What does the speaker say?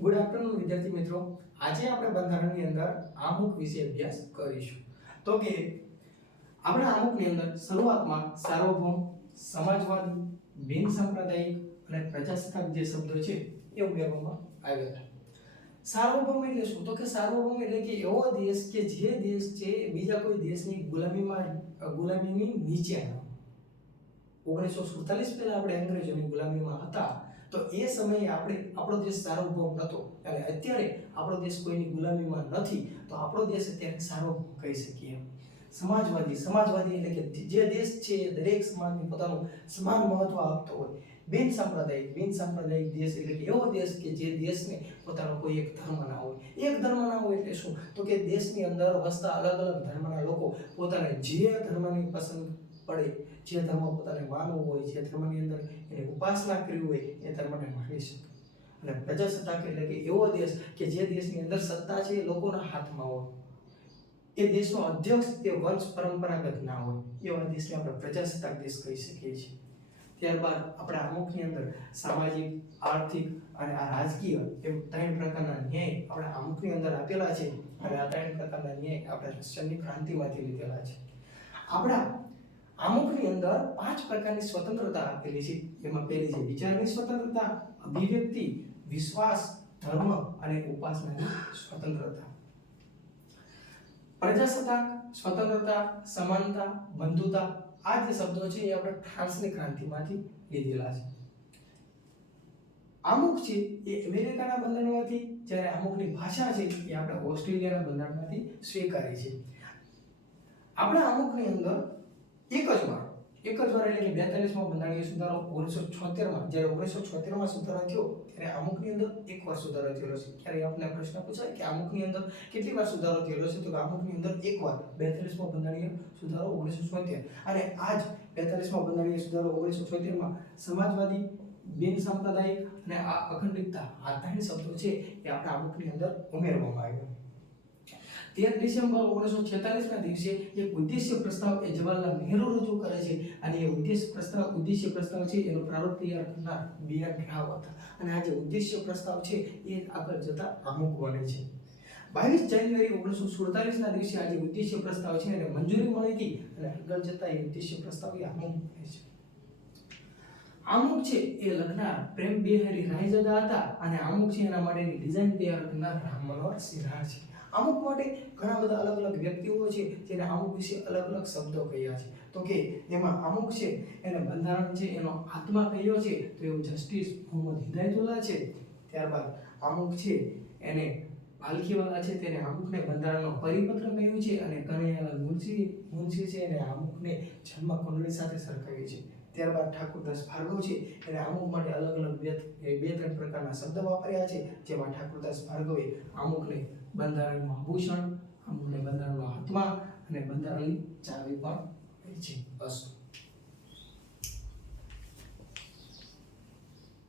Good afternoon વિદ્યાર્થી મિત્રો. આજે આપણે બંધારણની અંદર આમુખ વિશે અભ્યાસ કરીશું. તો કે આપણે આમુખની અંદર શરૂઆતમાં સાર્વભૌમ, સમાજવાદી, બિન સાંપ્રદાયિક અને પ્રજાસત્તાક જે શબ્દો છે એ ઉમેરવામાં આવ્યા હતા. સાર્વભૌમ એટલે શું? તો કે સાર્વભૌમ એટલે કે એવો દેશ કે જે દેશ છે બીજા કોઈ દેશની ગુલામીની નીચે ન. 1947 પહેલા આપણે અંગ્રેજોની ગુલામીમાં હતા, તો એ સમયે આપણો દેશ સાર્વભૌમ હતો. અને અત્યારે આપણો દેશ કોઈની ગુલામીમાં નથી, તો આપણો દેશ અત્યારે સાર્વભૌમ કહી શકીએ. સમાજવાદી એટલે કે જે દેશ છે દરેક સમાજને પોતાનું સમાન મહત્વ આપતો હોય. બિન સાંપ્રદાયિક દેશ એટલે કે એવો દેશ કે જે દેશને પોતાનો કોઈ એક ધર્મ ના હોય. એક ધર્મ ના હોય એટલે શું? તો કે દેશની અંદર વસતા અલગ અલગ ધર્મના લોકો પોતાને જે ધર્મની પસંદ પડે, જે ધર્મ પોતાને માનવું હોય, જે ધર્મની અંદર એને ઉપાસના કરવી હોય એ ધર્મને માની શકે. અને પ્રજાસત્તાક એટલે કે એવો દેશ કે જે દેશની અંદર સત્તા છે એ લોકોના હાથમાં હોય. એ દેશનો અધ્યક્ષ એ વંશ પરંપરાગત ના હોય, એવા દેશને આપણે પ્રજાસત્તાક દેશ કહી શકીએ છીએ. ત્યારબાદ આપણે આમુખની અંદર સામાજિક, આર્થિક અને રાજકીય એમ 3 પ્રકારના ન્યાય આપણે આમુખની અંદર આપેલા છે. અને આ 3 પ્રકારના ન્યાય આપણે રશિયનની ક્રાંતિમાંથી લીધેલા છે. આપણા આમુખની અંદર 5 પ્રકારની સ્વતંત્રતા આપેલી છે. એમાં પહેલી છે વિચારની સ્વતંત્રતા, અભિવ્યક્તિ, વિશ્વાસ, ધર્મ અને ઉપાસનાની સ્વતંત્રતા. પ્રજાસત્તાક, સ્વતંત્રતા, સમાનતા, બંધુતા આ જે શબ્દો છે એ આપણે ફ્રાન્સની ક્રાંતિમાંથી લીધેલા છે. આમુખ છે એ અમેરિકાના બંધારણમાંથી, જ્યારે આમુખની ભાષા છે એ આપણે ઓસ્ટ્રેલિયાના બંધારણમાંથી સ્વીકારી છે. આપણા આમુખની અંદર એક જ વાર એટલે કે 42મો બંધારણીય સુધારો 1976માં, જ્યારે 1976માં સુધારો થયો ત્યારે આમુખની અંદર એક વાર સુધારો થયેલો છે. ત્યારે આપણે પ્રશ્ન પૂછાય કે આમુખની અંદર કેટલી વાર સુધારો થયેલો છે? તો આમુખની અંદર એક વાર 42મો બંધારણીય સુધારો 1976. અને આજ 42મો બંધારણીય સુધારો 1976માં સમાજવાદી, બિન સાંપ્રદાયિક અને અખંડિતતા આ 3 શબ્દો છે એ આપણા આમુખની અંદર ઉમેરવામાં આવ્યા. 13 ડિસેમ્બર 1946ના દિવસે એક ઉદ્દેશ્ય પ્રસ્તાવ એ જવાહરલાલ નહેરુ રજૂ કરે છે. અને એ ઉદ્દેશ્ય પ્રસ્તાવ છે એનો પ્રારૂપ તૈયાર કરનાર BR રાવ હતા. અને આ જે ઉદ્દેશ્ય પ્રસ્તાવ છે એ આગળ જતા આમુખ બને છે. 22 જાન્યુઆરી 1947ના દિવસે આ જે ઉદ્દેશ્ય પ્રસ્તાવ છે એને મંજૂરી મળી હતી. અને આગળ જતા એ ઉદ્દેશ્ય પ્રસ્તાવ એ આમુખ બને છે. આમુખ છે એ લખનાર પ્રેમ બિહારી રાયજાદા હતા. અને આમુખ છે એના માટેની ડિઝાઇન તૈયાર કરનાર રામ મનોહર સિન્હા છે. આમુખ માટે ઘણા બધા અલગ અલગ વ્યક્તિઓ છે જેને આમુખ વિશે અલગ અલગ શબ્દો કહ્યા છે. તો કે એમાં અમુક છે એને બંધારણ છે એનો આત્મા કહ્યો છે, તો એવું જસ્ટિસ મોહમ્મદ હિદાયતુલ્લાહ છે. ત્યારબાદ અમુક છે એને પાલખીવાલા છે તેને અમુકને બંધારણનો પરિપત્ર કહ્યું છે. અને કનૈયાલાલ મુનશી છે એને અમુકને જન્મ કુંડળી સાથે સરખાવી છે. ત્યારબાદ ઠાકુરદાસ ભાર્ગવ છે એને અમુક માટે અલગ અલગ 2-3 પ્રકારના શબ્દ વાપર્યા છે. જેમાં ઠાકુરદાસ ભાર્ગવે અમુકને બંધારણનું આભૂષણ, અમુકને બંધારણનો આત્મા અને બંધારણની ચાવી પણ કહી છે. બસ.